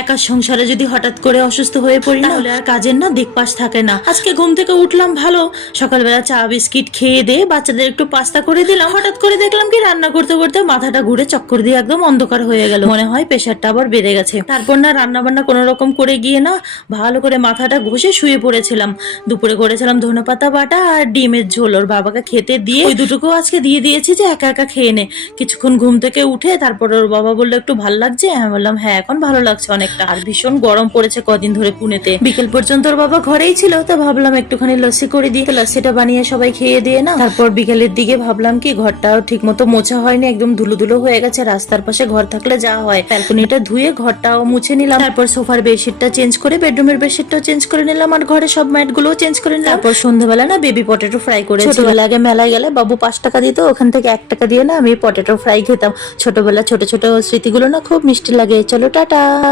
একা সংসারে যদি হঠাৎ করে অসুস্থ হয়ে পড়ি তাহলে আর কাজের না দিকপাশ থাকে না। আজকে ঘুম থেকে উঠলাম ভালো, সকালবেলা চা বিস্কিট খেয়ে দিয়ে বাচ্চাদের একটু পাস্তা করে দিলাম। হঠাৎ করে দেখলাম কি রান্না করতে করতে মাথাটা ঘুরে চক্কর দিয়ে একদম অন্ধকার হয়ে গেল। মনে হয় প্রেশারটা আবার বেড়ে গেছে। তারপর না রান্না বান্না কোনো রকম করে গিয়ে না ভালো করে মাথাটা ঘষে শুয়ে পড়েছিলাম। দুপুরে করেছিলাম ধনেপাতা বাটা আর ডিমের ঝোল। ওর বাবাকে খেতে দিয়ে ওই দুটোকে আজকে দিয়ে দিয়েছি যে একা একা খেয়ে নে। কিছুক্ষণ ঘুম থেকে উঠে তারপর ওর বাবা বললো একটু ভালো লাগছে। আমি বললাম হ্যাঁ এখন ভালো লাগছে অনেকটা। আর ভীষণ গরম পড়েছে কদিন ধরে পুনেতে। বিকেল পর্যন্ত ওর বাবা ঘরেই ছিল, তো ভাবলাম একটুখানি লস্যি করে দিই। লস্যিটা বানিয়ে সবাই খেয়ে দিয়ে না তারপর বিকেলের দিকে ভাবলাম কি ঘরটাও ঠিক মতো মোছা হয়নি, একদম ধুলো ধুলো হয়ে গেছে। রাস্তার পাশে ঘর থাকলে যা হয়, ব্যালকনিটা ধুয়ে ঘরটাও মুছে নিলাম। তারপর সোফার বেডশিটটা চেঞ্জ করে বেডরুমের বেডশিটটাও চেঞ্জ করে নিলাম আর ঘরে সব ম্যাট গুলোও চেঞ্জ করে নিলাম। তারপর সন্ধ্যাবেলা না বেবি পটেটো ফ্রাই করে, ছোটবেলা আগে মেলায় গেলে বাবু 5 টাকা দিত, ওখান থেকে 1 টাকা দিয়ে না আমি পটেটো ফ্রাই খেতাম। ছোটবেলা ছোট ছোট স্মৃতিগুলো না খুব মিষ্টি লাগে। চলো টাটা।